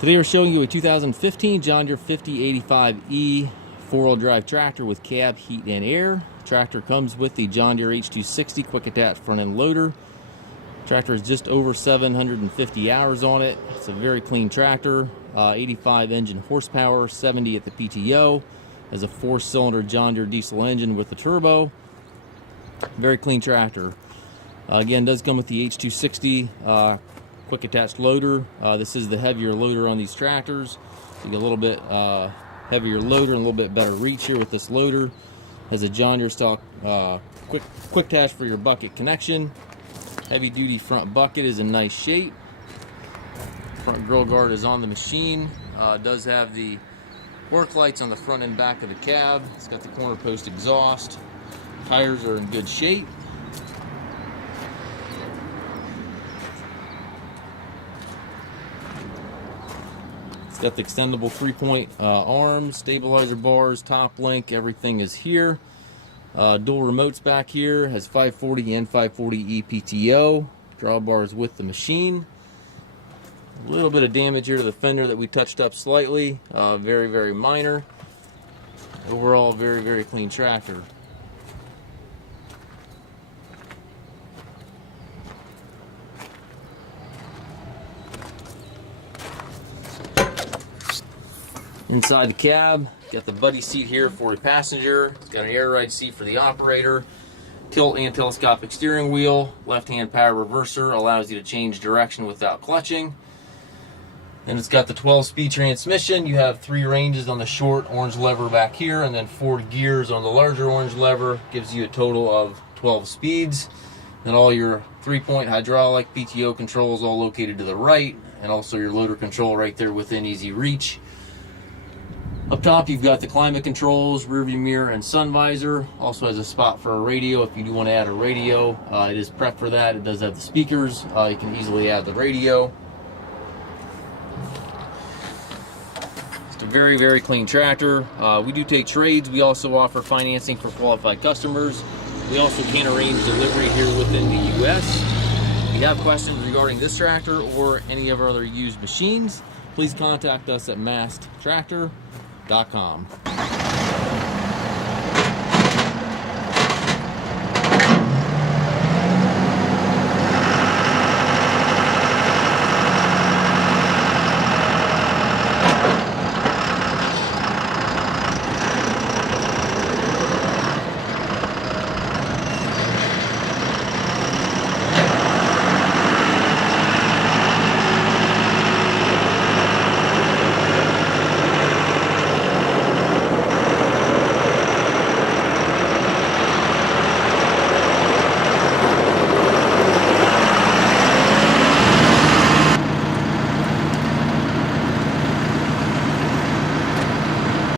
Today we're showing you a 2015 John Deere 5085E four-wheel drive tractor with cab, heat, and air. Tractor comes with the John Deere H260 quick attach front end loader. Tractor is just over 750 hours on it. It's a very clean tractor. 85 engine horsepower, 70 at the PTO. Has a 4-cylinder John Deere diesel engine with the turbo. Very clean tractor. Again, does come with the H260 quick attached loader. This is the heavier loader on these tractors. You get a little bit heavier loader and a little bit better reach here with this loader. Has a John Deere style quick attach for your bucket connection. Heavy duty front bucket is in nice shape. Front grill guard is on the machine. Does have the work lights on the front and back of the cab. It's got the corner post exhaust. Tires are in good shape. It's got the extendable 3-point arms, stabilizer bars, top link, everything is here. Dual remotes back here, has 540 and 540E PTO. Drawbars with the machine. A little bit of damage here to the fender that we touched up slightly. Very, very minor. Overall, very, very clean tractor. Inside the cab, got the buddy seat here for the passenger. It's got an air ride seat for the operator. Tilt and telescopic steering wheel. Left-hand power reverser allows you to change direction without clutching. Then it's got the 12-speed transmission. You have 3 ranges on the short orange lever back here, and then 4 gears on the larger orange lever. Gives you a total of 12 speeds. Then all your 3-point hydraulic PTO controls all located to the right, and also your loader control right there within easy reach. Up top, you've got the climate controls, rear view mirror, and sun visor. Also has a spot for a radio if you do want to add a radio. It is prepped for that. It does have the speakers. You can easily add the radio. It's a very, very clean tractor. We do take trades. We also offer financing for qualified customers. We also can arrange delivery here within the U.S. If you have questions regarding this tractor or any of our other used machines, please contact us at masttractor.com.